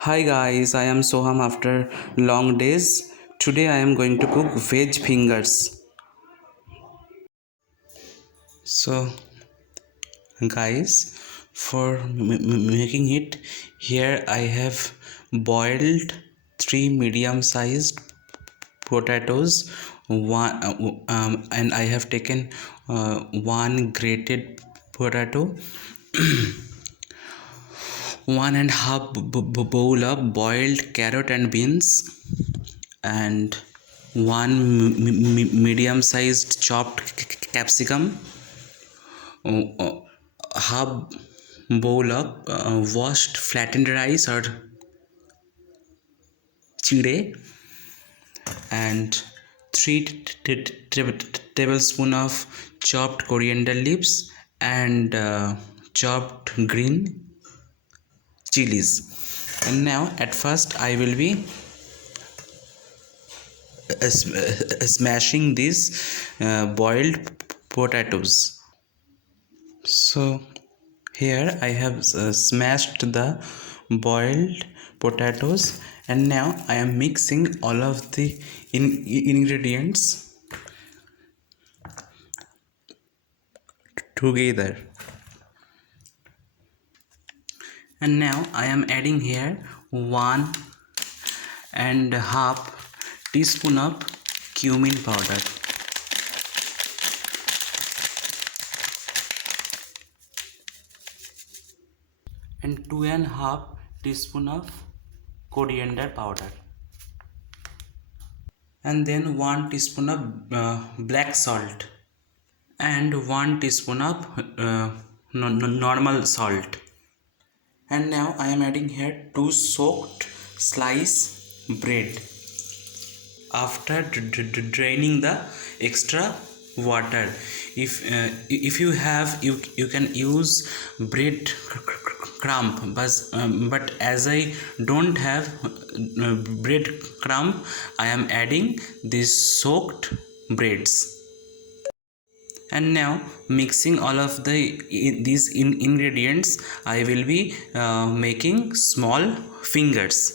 Hi guys, I am Soham after long days. Today I am going to cook veg fingers. So guys, for making it, here I have boiled three medium sized potatoes, and I have taken one grated potato, one and a half bowl of boiled carrot and beans, and one medium sized chopped capsicum, half bowl of washed flattened rice or chile, and 3 tablespoon of chopped coriander leaves and chopped green chilies. And now at first I will be smashing these boiled potatoes. So here I have smashed the boiled potatoes, and now I am mixing all of the ingredients together. And now I am adding here 1.5 teaspoon of cumin powder, and 2.5 teaspoon of coriander powder, and then 1 teaspoon of black salt, and 1 teaspoon of normal salt. And now I am adding here 2 soaked slice bread after draining the extra water. If you have, you can use bread crumb, but as I don't have bread crumb, I am adding these soaked breads. And now mixing all of these ingredients, I will be making small fingers.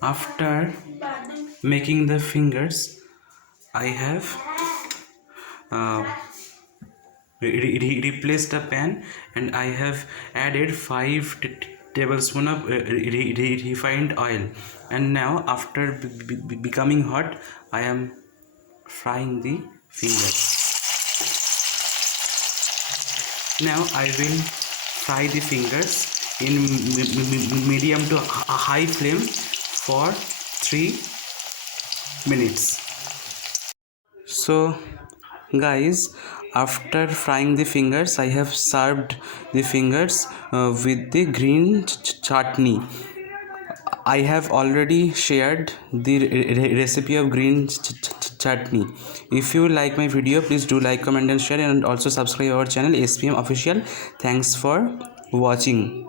After making the fingers, I have replaced the pan, and I have added 5 tablespoon of refined oil. And now after becoming hot, I am frying the fingers. Now I will fry the fingers in medium to high flame for 3 minutes. So guys, after frying the fingers, I have served the fingers with the green chutney. I have already shared the recipe of green chutney. If you like my video, please do like, comment and share, and also subscribe our channel SPM official. Thanks for watching.